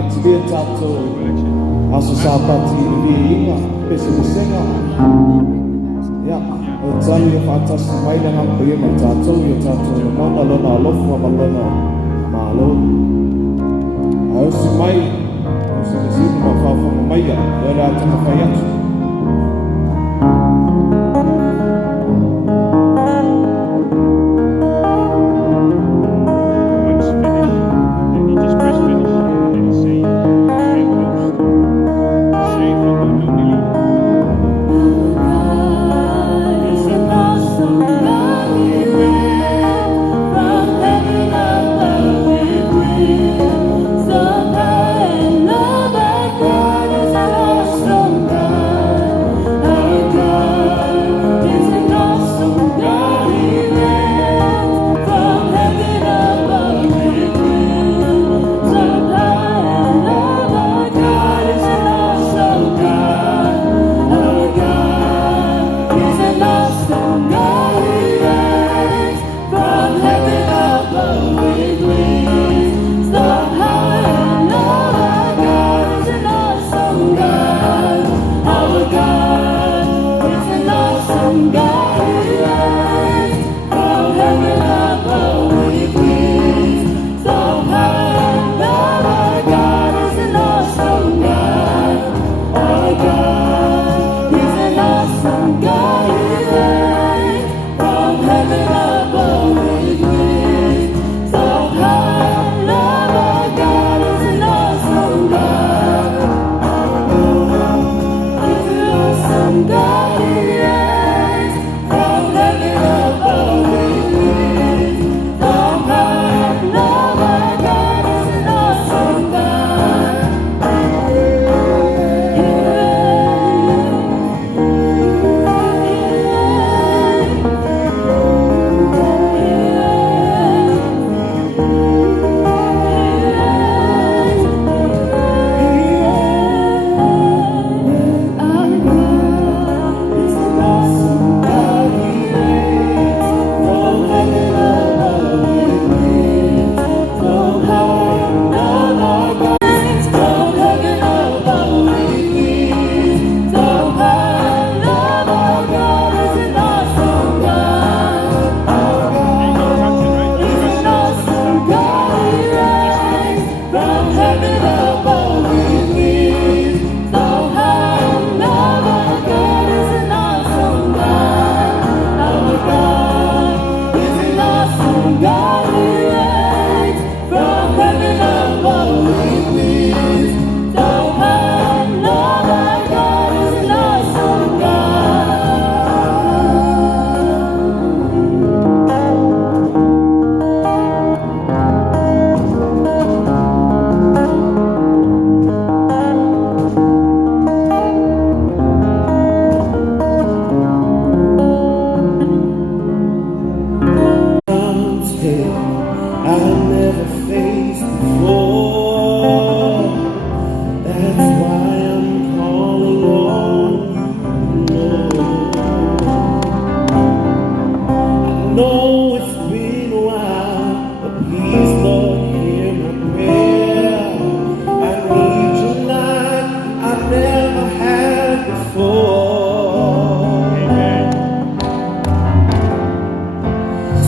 Katibia Tato, Asasabati, Inga, Pesimusenga. Yeah, I'll tell you if I touch the way that I'm being my tattoo, your tattoo, Mama Lona, love for Malona, Malo. I also might, also the season of my father from Maya, where I took a fire.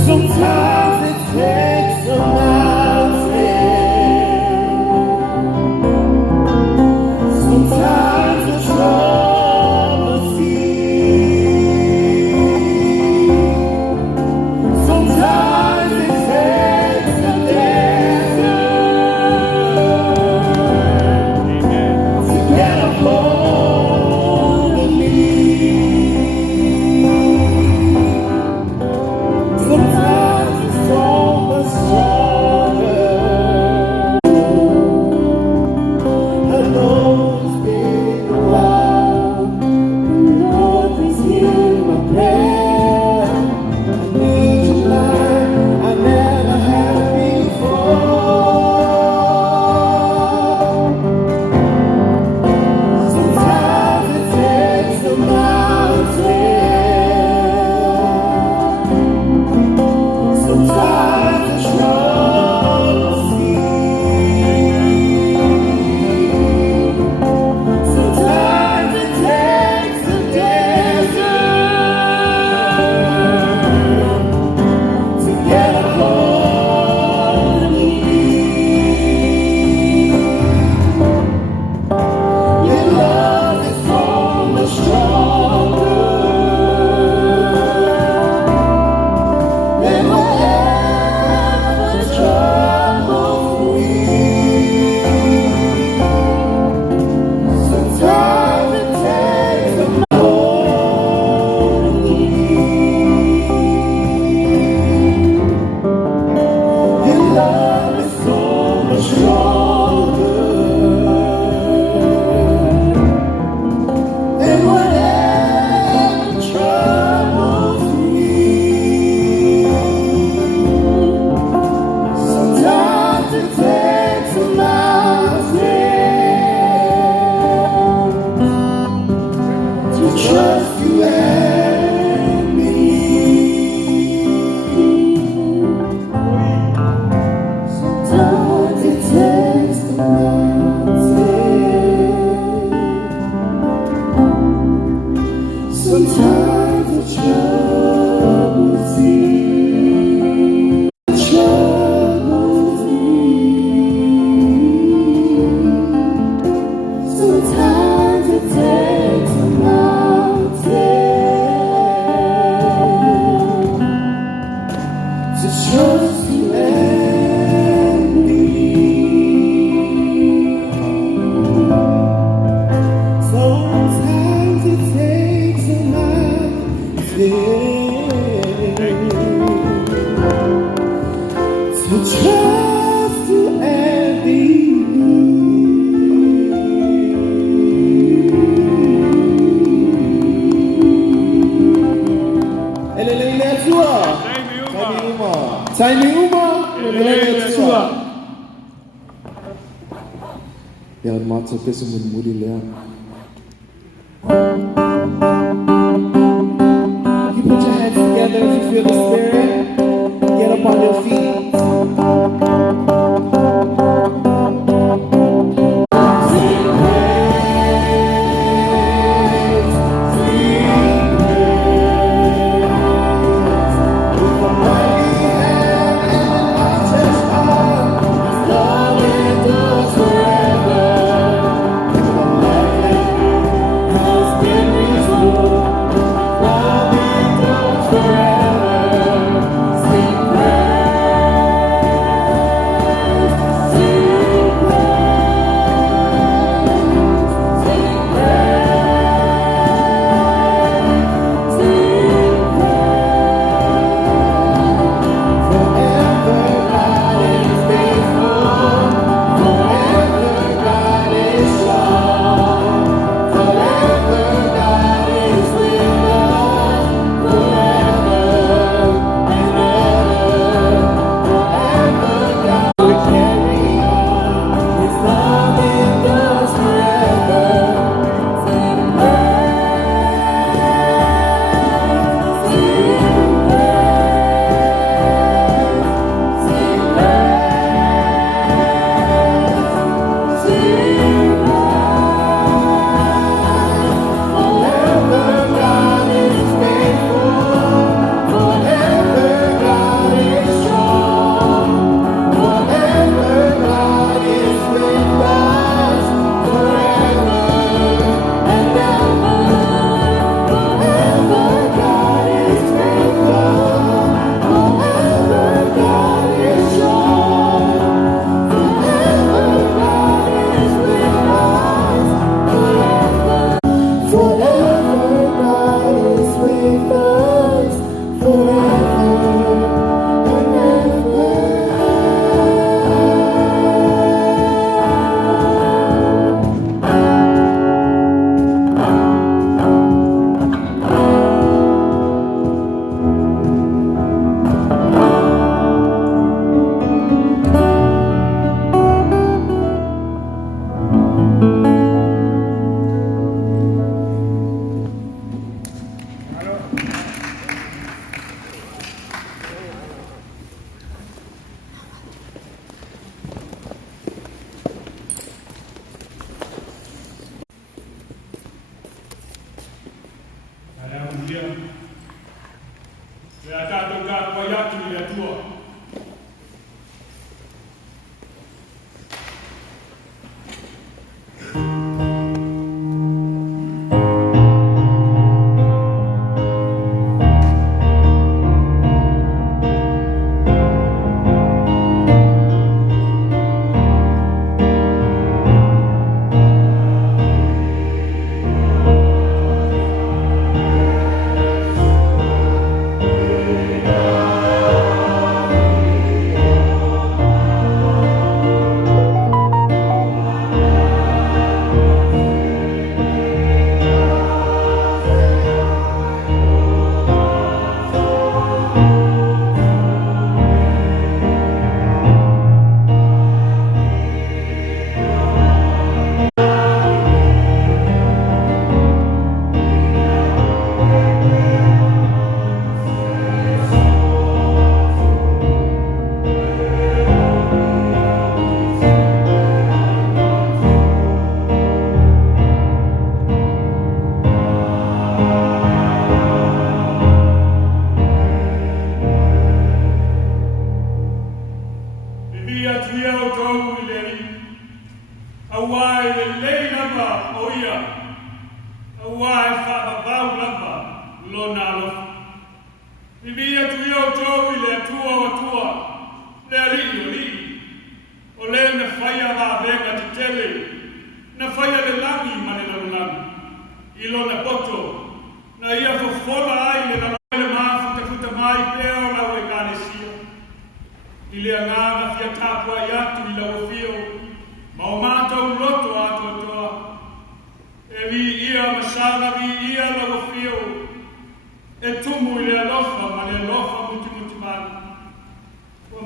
Sometimes it takes a while. Signing uma, nilele tua. Ya macho pesa muri lea. You put your hands together if you feel the spirit. Get up on your feet.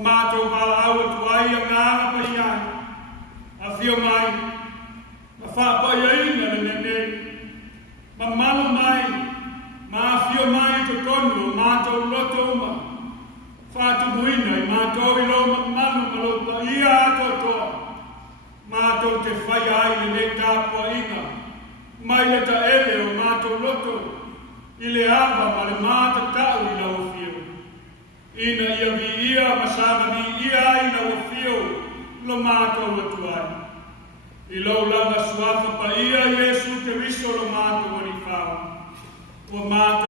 mātou wala au atuai a ngāna pa iai. A whio mai, ma whāpai aina le nenei. Ma malu mai, ma whio mai to tonu o mātou loto uma. Whātu muina i mātou i lo malu malo pa ia ato toa. Mātou te whai ai le nei tāpua inga. Mai le ta ele o mātou loto. I le ava ma le māta tau i lau whio. Ina ia vi ia masana vi ia i lau whio. Lo mātou atuai. I lau langa suafa pa ia Yesu te riso lo mātou wani whao. O mātou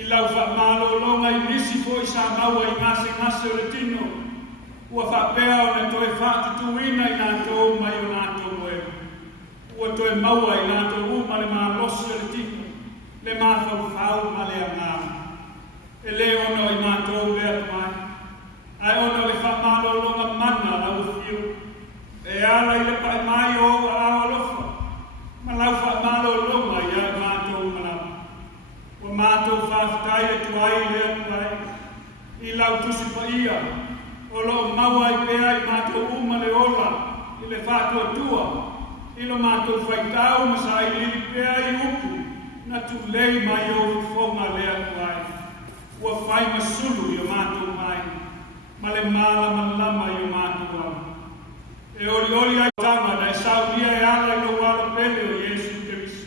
I lau wha longa I nisi po I sa maua I ngase o le tino. Ua wha pea o na toe wha tutuina I nā tō mai o nā tō moe. Ua toe maua I nā tō uma le mā losi o le tino. le mafau ma le anga. E le ono I mātou lea mai. Ai ono le whamalo longa mana la ufio. E ala I le pai mai o a alofa. Ma lau whamalo longa I a mātou malama. Wa mātou whawhtai e tuai lea tuai. I lau tusi pa ia. O lo maua I pea I mātou uma le ola. I le whātua tua. I lo mātou whaitau ma sa I li pea I upu. Na tu lei mai o whonga lea tuai. Ua whai masulu I o mātou mai. Ma le mala malama I o mātou au. E ori ai tanga na e saulia e ala I lo wala pele o Yesu Kirisi.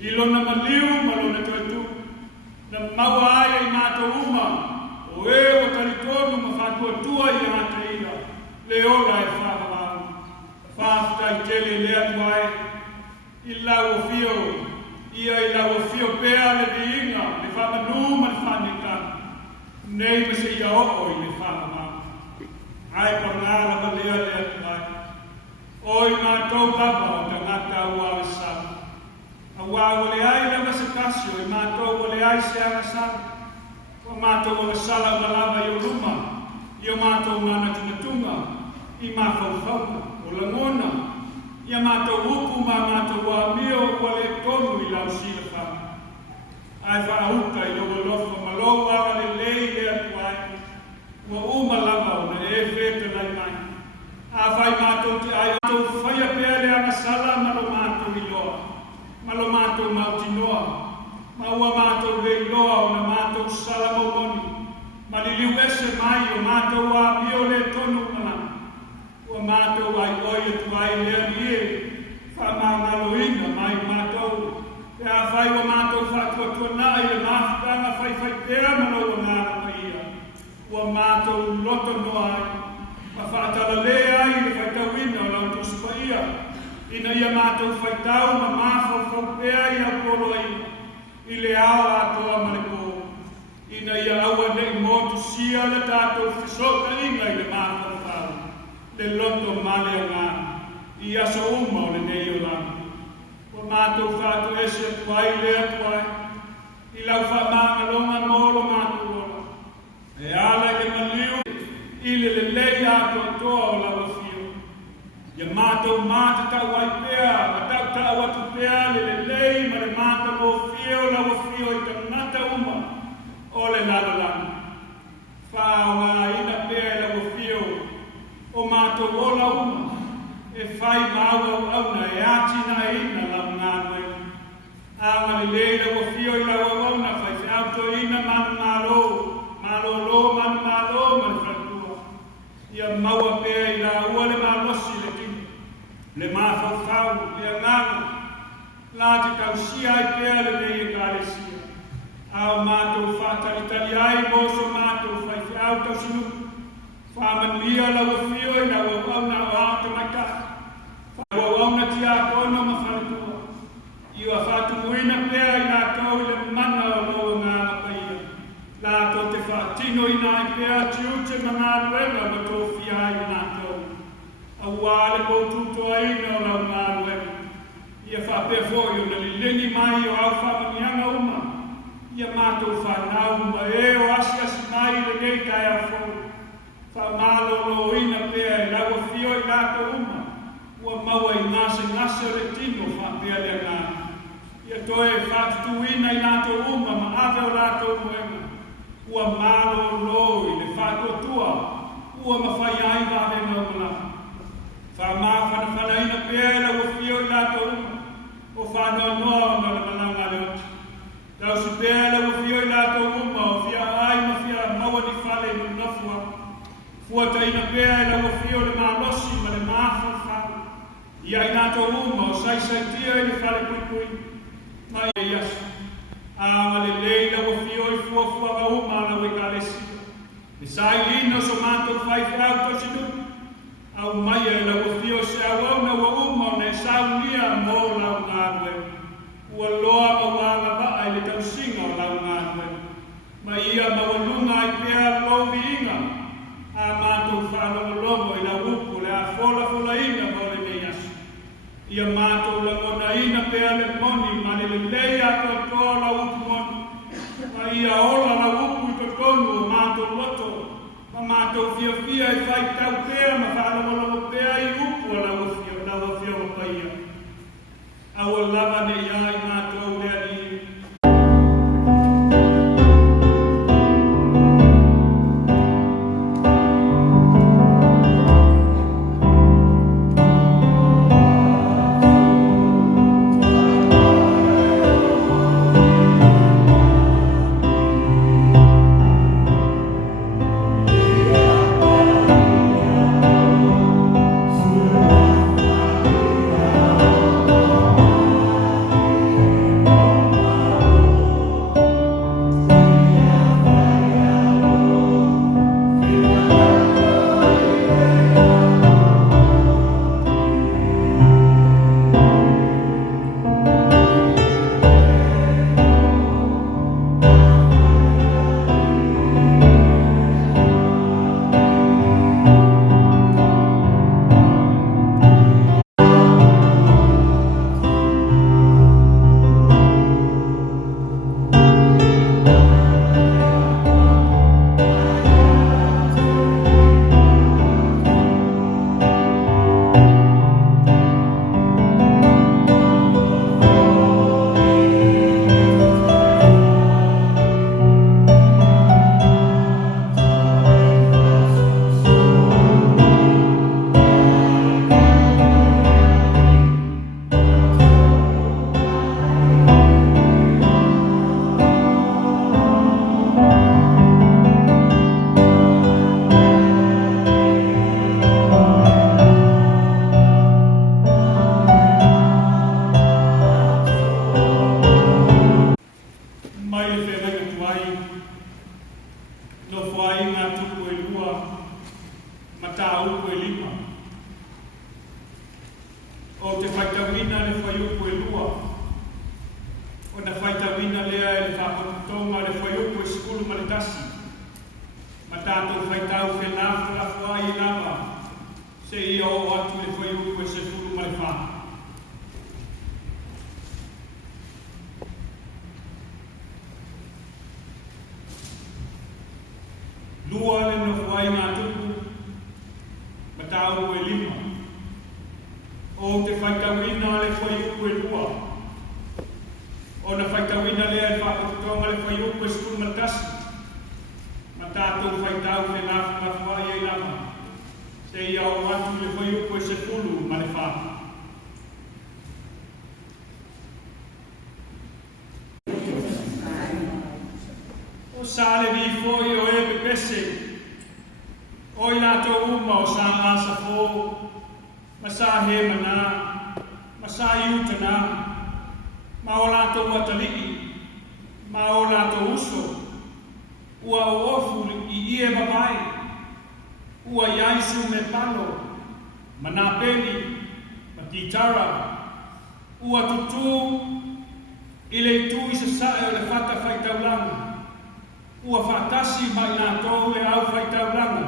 I lona maliu ma lona tuetu. Na maua ai I mātou uma. O e o taritonu ma whatua tua I a te ila. Le ola e whakawau. Whafta I tele lea tuai. I lau o fio. Ia I lau o fio pea le viinga. Le whamanu ma le whanikana. Nei ma se ia o I le whakamau. Ai pa ngāra ma lea lea tuai. Oi mātou papa o ta ngata ua le sāma. A wā wale ai langa se kasio I mātou wale ai se anga sāma. O mātou wale sala malama I o luma. I o mātou mana tunatunga. I mawhauwhauna o langona. Ia mātou upu ma mātou wā mio wale tonu I lau sila whama. Ai whaahuka I logo lofa maloa wale lei lea tuai. Ua uma lama o na e wheta lai mai. A whai mātou te ai mātou whaia pēa le anga sala malo mātou I loa. Malo mātou mauti noa. Ma ua mātou lei loa o na mātou sala mo moni. Ma li liu ese mai o mātou wā mio le tonu mana. Ua mātou ai oia tuai lea ni e. Whamangaloina mai mātou. E a whai wa mātou whatua tuana I le māwhitanga whai pēa mano o ngāra mai ia. Ua mātou loto noa ai. Ma whaatala lea ai le whaitawina o lau tuspa ia. Ina ia mātou whaitau ma māwhau pēa I au polo ia. I le ao atoa ma le pō. Ina ia aua nei motu sia le tātou whisota inga I le māwhau whau. Le loto male o ngāra. I aso uma o le nei o lana. O mātou whātu ese tuai lea tuai. I lau whamāngalonga mōlo mātou ola. E ala le maliu. I le lei ato toa o lau fio. Ia mātou mātatau ai pēa. Ma tau tau atu pēa le lei ma le mātou o fio lau fio I tangata uma. O le lalalana. Whaonga ina pēa lau fio. O mātou ola uma. E whai maua au na e atina ina lau ngānoi. Anga le leila o fio I lau au na whai whiauto ina manu mālo. Mālo lo manu mālo manu whatua. Ia maua pēa I la ua le mālosi le tini. Le māwhau whau, le anganga. La te kausia I pēa le nei e kāresia. Ao mātou whātaritari ai moso mātou whai whiauto sinu. Whamanuia lau fio I lau au na o āta maka. Wawawna ti a kono ma whanatua. Iwa whatumuina pēa I nātou I le mana o loa ngāna paia. Lātou te whatino I nā I pēa tiute ma ngā ruenga ma tō whia I nātou. A wāle koututo a ina o lau ngā ruenga. Ia whapea fōi o na li lengi mai o au whamanianga uma. Ia mātou whanau ma e o asi mai le nei kai a fōi. Whamalo lo ina pēa I lau fio I nātou uma. Ua maua I ngase o le tino whapea le ngāna. Ia toe whatutuina I nātou uma ma ave o lātou muenga. Ua mālo lo I le whatuatua. Ua mawhai ai vāwe nau malaha. Whamawhana ina pēa la ua fio I lātou uma. O whanau noa o ngana malanga le oti. Tau si pēa la ua fio I lātou uma o fia ai ma fia maua ni whale no nafua. Fuata ina pēa la ua fio le mālosi ma le māwhawhau. Ia I nātou uma o sai tia I le whale pui. Mai e yasu. Anga le leila o fio I fuafua ka uma ala we kālesi. Le sai lina so mātou whai whiau to sinu. Au mai e la o fio se awau na wa uma o ne sau nia mō lau ngāwe. Ua loa ma wanga ba ai le tausinga o lau ngāwe. Mai ia ma walunga I pēa lovi inga. A mātou whanongolongo I la upu le a fola ina mo le ne yasu. Ia mātou la ngona ina pēa lea le moni, ma le leia toa la utu moni. Ma ia ola la upu i totonu o mātou loto. Ma mātou fia e whai tau pēra, ma whālongolongo pēra i upu a la wafia o paia. Aua lava ne ia i mātou lea ni. O te whaitawina le whaiupu e lua. O na whaitawina lea e le whakotonga le whaiupu e skulu ma le tasi. Ma tātou whaitau whenā la whai i lava. Se ia o atu le whaiupu e se skulu ma le wha. Lua le no whai ngā tupu. Ma tāu e lima. O te whaitawina le whaiupu e lua. O na whaitawina lea e whakotonga le whaiupu e skulu ma tasi. Ma tātou whaitau whenā whai e lama. Se ia o atu le whaiupu e se skulu ma le wha. O sāle vi foi o e pepese. O i nātou uma o sā asa fō. Masa he mana, masa iutana, ma o lato watalii, ma o lato uso, ua o ofu I ie babai, ua iaisu me palo, mana peli, ma gitara, ua tutu, ile tu I se sae o le fata whaitaulanga, ua whatasi mai nā tōu e au whaitaulanga,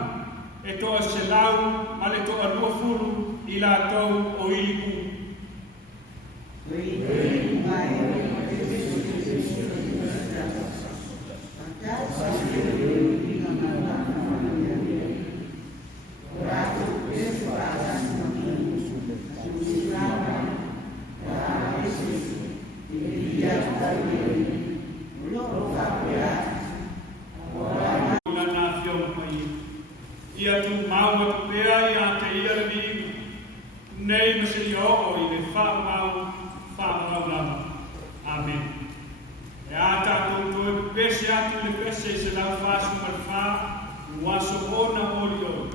e toa se lau, ma le toa lua furu, I la tau o ilipu. Ia tu maua tu pea ia te ia le minga. Nei masiri o I le whaamau lava. Amen. E a tātou toi pese atu le pese se lau whāsu ma le whā, waso ona ori ori.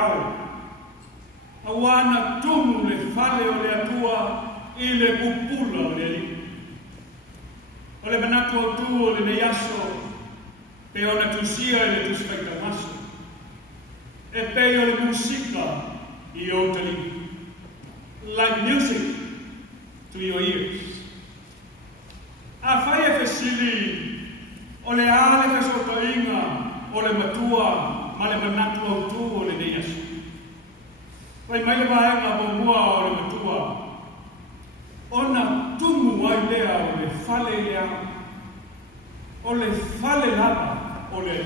ao. Awana tumu le fale o le atua I le pupula o le li. O le manatu o tu o le neiaso pe ona tusia I le tuspaita maso. E pe o le musika I o tali. Like music to your ears. A fai e fesili o le ale fesotainga o le matua ma le manatu o tu o le neiaso. Pai mai le vaenga o mua o le matua. Ona tumu ai lea o le fale lea. O le fale lava o le.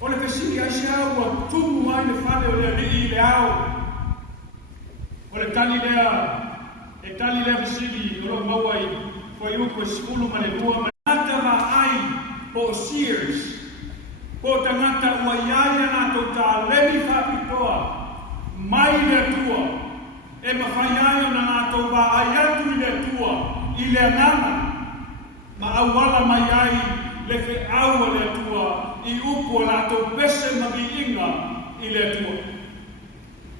O le fesili ai se au tumu ai le fale o le li le au. O le tali lea, e tali lea fesili o lo mauai ko I uko skulu ma le lua ma nata ma ai po Sears. Po tangata ua iaia na tau ta leni whapitoa. Mai le tua, e mawhaiaio na ngā tau wā ai atu I le tua, I le anana, ma awala mai ai le whi aua le tua, I upo na tau pese mabi inga I le tua.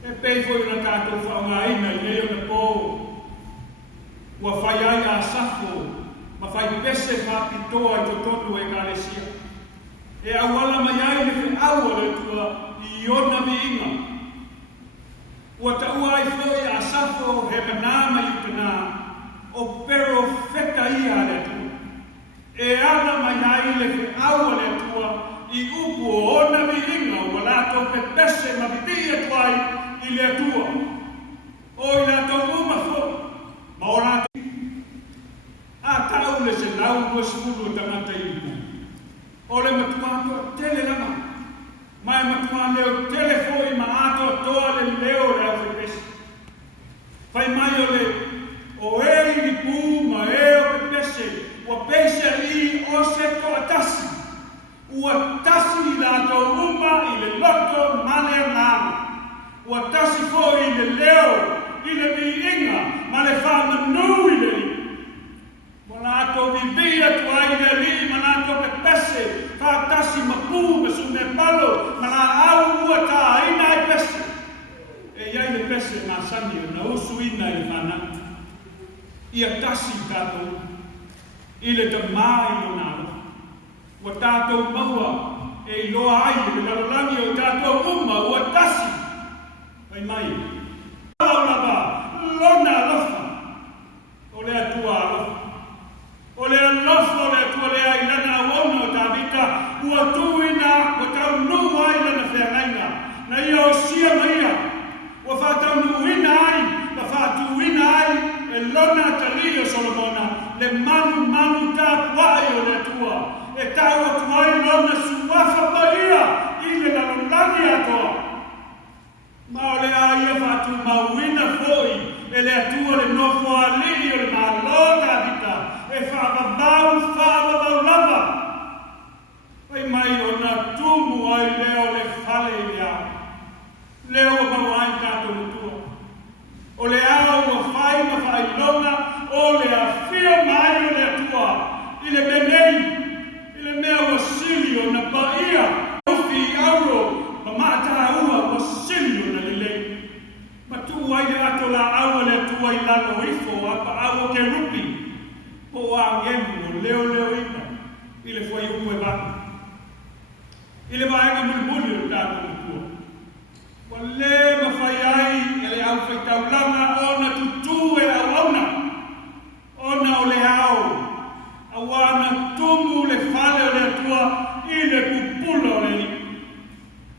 E pei foi na tātou whaunga ina I leo na pō, ua whaiai a safo, ma whai pese whapitoa I totonu e kālesia. E awala mai ai le whi aua le tua, I ona mi inga. Ua taua ai foi a safo he manama I pena o pero feta ia le tua. E ana mai ai le whi aua le tua I upu o ona mi inga ua lato pe pese ma vitia tuai I le tua. O I lato uma fo, ma o lato. A tau le se lau ua skulu tangata I upu. O le matua tele lama. Mai matua leo telefoi ma ato toa le leo le au pese. Fai mai o le o e I pu ma e o pese. Ua pese I o se toa tasi. Ua tasi I lato uma I le loto male ngana. Ua tasi foi I le leo I le mi inga ma le wha manu I le li. Malato vivia tuai le li malato pe pese. Wha tasi mapu me su me palo, ma la au ua ta ina I pese. E iai le pese ma sani na usu ina I whana. Ia tasi tātou, I le tamai o nāra. Ua tātou maua, e loa ai, le lalolangi o tātou uma, ua tasi. Vai mai. Lava, lona lofa. O le atua lofa. O le alofa o le atua le ai lana awona o tāwita. Ua tuina, ua tau nua ai lana whengaina. Na ia o sia maia. Ua whātau nuina ai, ma whātuina ai, e lona talia Solomona, le manu tā puai o le tua. E tau atu ai lona suafa maia, I le lalolani atoa. Ma o le aia whātu mauina foi, e le atua le nofo alii o le mālota vita, e whaababau lava. Pai mai o na tumu ai leo le whale I au. Leo o mau ai tātou mutua. O le au o whai ma whai longa, o le a whia mai o le atua. I le menei, I le mea o sili o na paia, uwhi auro, ma mata ua o sili o na lilei. Ma tu ai ato la au le atua I lano ifo, a pa au ke rupi. Po a ngemu o leo ina, I le fwai upo e baka. I le vaenga mulmuli o tātou mutua. Wa le mawhai ai, e le au whai taulanga, ona tutu e auna. Ona o le au. Awana tumu le whale o le atua, I le pupula o le li.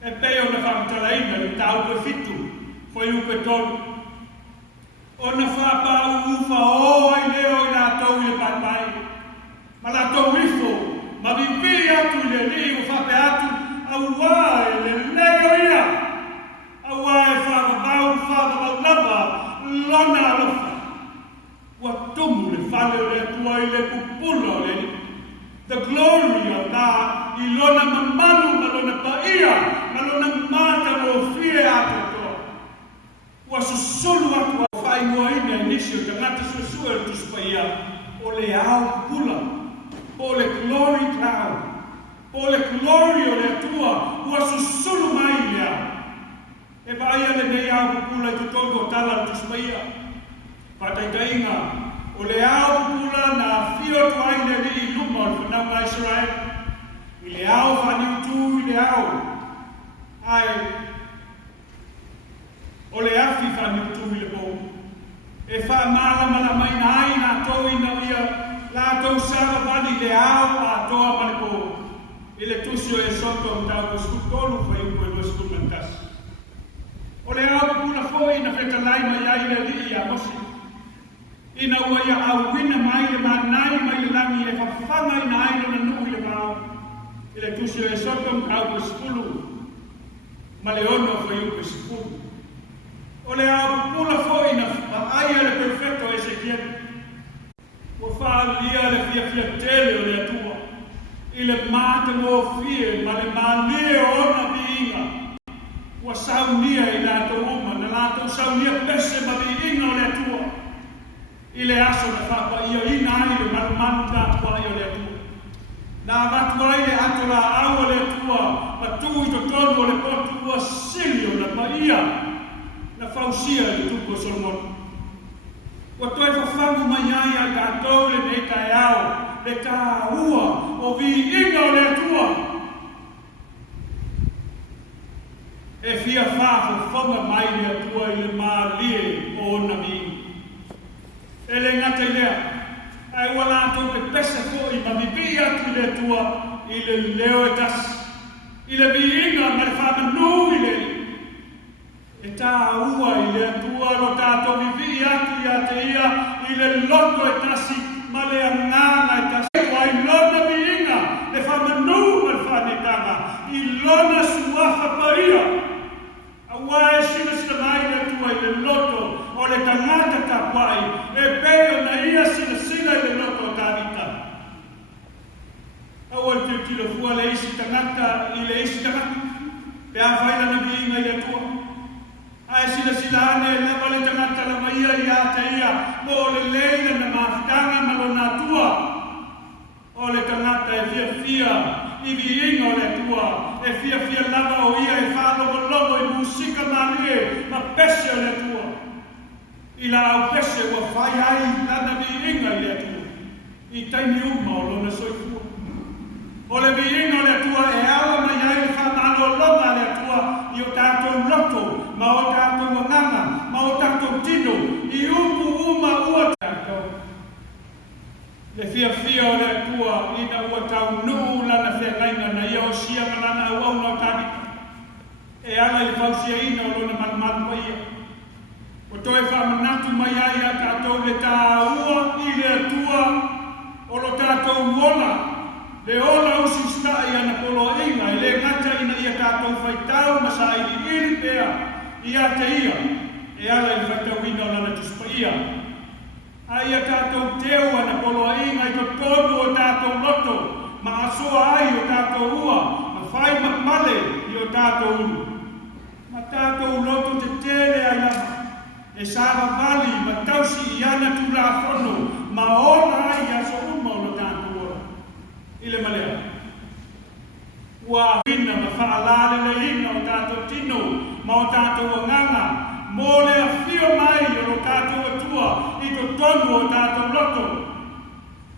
E peo na whamtalaina, le tau pe fitu, whai upe tonu. Ona whapa ufa o ai leo I la tau I le pai. Ma la tau ifo, ma vivi atu I le li, o whape atu, aua e le leo ia. Aua e whakabau lava, lona alofa. Ua tumu le whale o le atua I le pupula o le li. The glory of God, I lona mamanu, ma lona paia, ma lona mata o fie atu toa. Ua susulu atu a whai mua ina inisio, tangata susua e tuspaia, o le au pula, o le glory cloud. O le glory o le atua, ua susulu mai lea. maia. Pataitainga, o le ao pula na fio tuai le ri luma o whanau Israel. I le ao whani utu i le ao. Ai, o le afi whani utu i le pou. E wha mala mai na ai na tau ina ia, la tau sara vani le ao a toa male pou. I le tusio e soto mtau ko skutolu whai upo e lo skumentasi. O le au pula foi na whetalai mai ai le ri a mosi. Ina ua ia au wina mai le manai mai le langi e whawhanga ina aina na nuu i le pao. I le tusio e soto mtau ko skulu. Ma le ono whai upo skulu. O le au pula foi na aia le perfecto Ezekiel. Ua whaalia le fia tele o le atua. I le mate mo fie ma le mane ona biinga. Ua saunia i lato uma, na lato saunia pese ma biinga o le atua. I le aso na whapa ia ina ai le malumanu tātua i o le atua. Nā watu ai le ato la au o le atua, ma tū i to tonu o le potu ua silio na pa ia, na whausia i tuko Solomon. Ua toi whawhangu mai ai a kātou le meita e au, le tā ua o vi inga o le atua. E fia whāwha whonga mai le atua i le mālie o ona mi. E le ngata i lea, ai ua lātou pe pesa ko i mamipi atu le atua i le leo e tasi. I le vi inga ma le whamanu i le e tā ua i le atua lo tātou vivi atu i ate ia i le loto e tasi ma le anganga e tasi. Ai lona viinga le whamanu ma le whanetanga i lona suafa paia. Awa e sina mai le atua i le loto o le tangata tapuai e peo na ia sina i le loto o tāwita. Awa te tilo fua le isi tangata i le isi tangata pe a whaila na viinga i le atua. Ai sila ane lava le tangata la maia i ata ia mo le leila na mawhitanga malona atua. O le tangata e fia i viinga o le atua, e fia lava o ia e whālongologo i musika malie ma pese o le atua. I la au pese ua whai ai lana viinga i le atua, i taimi uma o lona soifua. O le viinga o le atua e awa mai ai le whamālologa le atua i o tātou loto, ma o tātou wanganga, ma o tātou tino, i upu uma ua tātou. Le fia o le atua ina ua tau nuu lana whengainga na ia o sia manana au au nao tāwika. E ala i whausia ina o lona malumanu pa ia. O toi whamanatu mai ai a tātou le tā ua i le atua o lo tātou uona. Le ola usi stai ana polo inga, le ngata ina ia tātou whaitau masa i iri pea i a te ia. E ala i whaitau ina o lana tuspa ia. Ai a tātou teo ana polo inga i to tonu o tātou loto, ma asoa ai o tātou ua, ma whai male i o tātou unu. Ma tātou loto te tele ai lama, e sāwa vali ma tausi i ana tu la whono, ma ona ai aso uma o tātou ora. I le malea. Ua hina ma whaalale le hina o tātou tino, ma o tātou anganga, mo le afio mai o lo tātou atua i to tonu o tātou loto.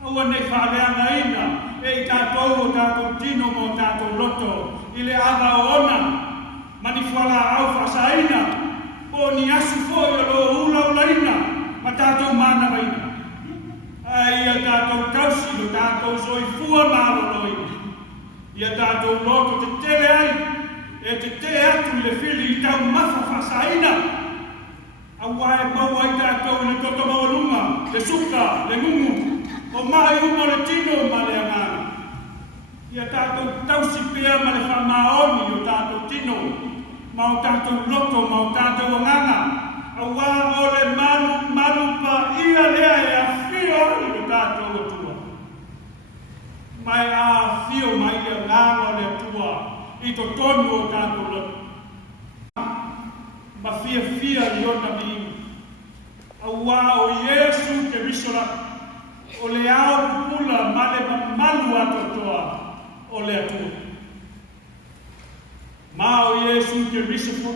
Aua nei whaaleanga ina e i tātou o tātou tino mo tātou loto i le awa ona mani whala au whasaina o ni asu foi o lo hula ulaina ma tātou mana waina. Ai a tātou tausi o tātou soifua maloloina. I a tātou loto te tele ai e te te atu le fili i tau mawha whasaina. Awa e mau ai tātou le toto maolunga, le suka, le ngungu, o mai uma le tino ma le angana. Ia tātou tausi pia ma le whamaoni o tātou tino, ma o tātou loto, ma o tātou angana. Awa o le manu pa ia lea e a fio i o tātou atua. Mai a fio mai le ngana le atua, i to tonu o tātou loto. Ma fia i ona mi. Awa o Yesu ke visora o le ao pula ma le malu atotoa o le atua. Ma o Yesu ke visora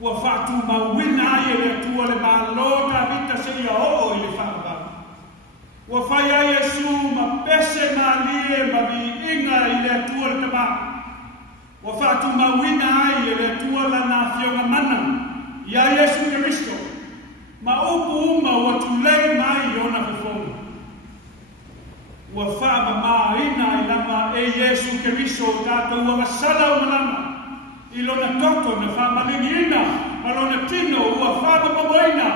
ua whatu mawina ai e le atua le mālota vita se ia o i le whakabau. Ua whai ai Yesu ma pese ma lie ma vi inga i le atua le tama. Ua whatu mawina ai e le atua la nā whionga mana i a Yesu Kiristo. Ma upu uma ua tulei mai i ona whawhonga. Ua whaama maina i lama e Yesu Kiristo tātou ua masala o malama. I lona toto na whamalingiina, ma lona tino ua whamamoina.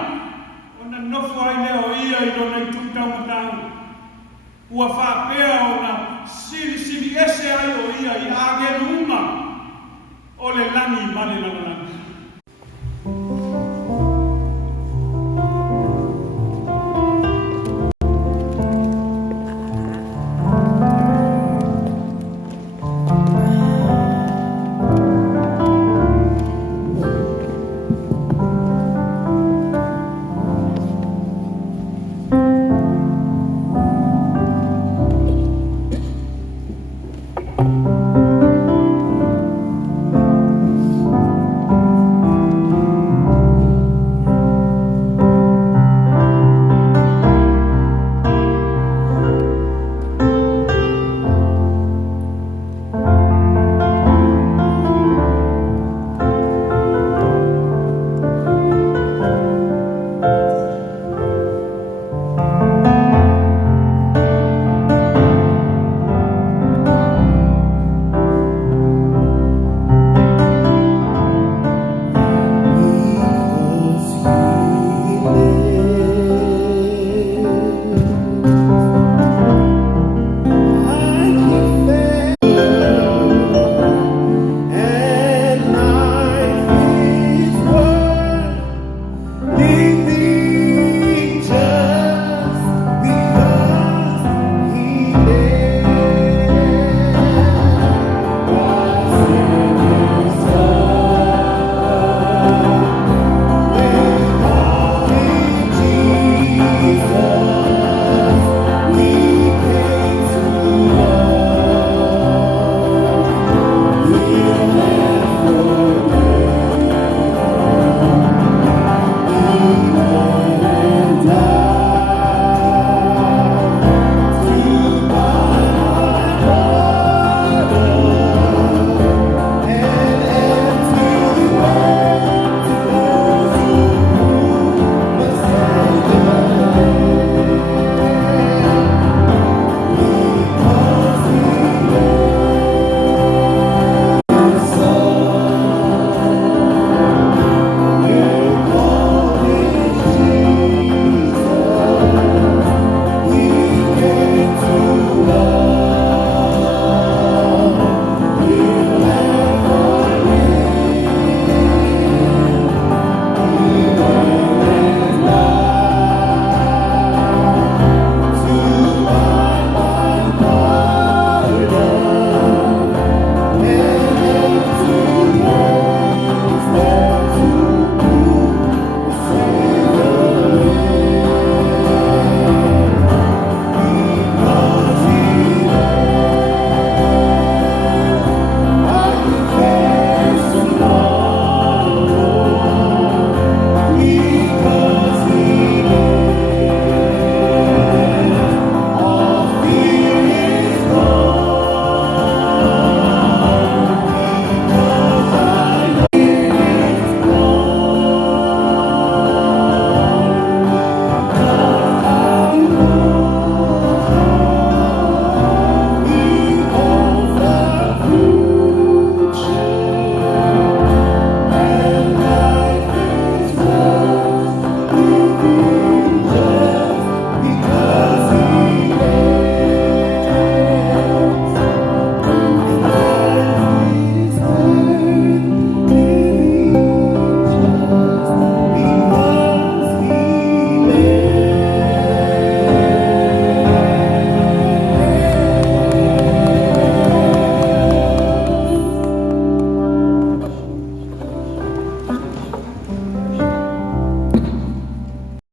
Ona nofo ai leo ia i lona i tūtau matau. Ua whapea o na siri ese ai o ia i age luma o le langi male lana.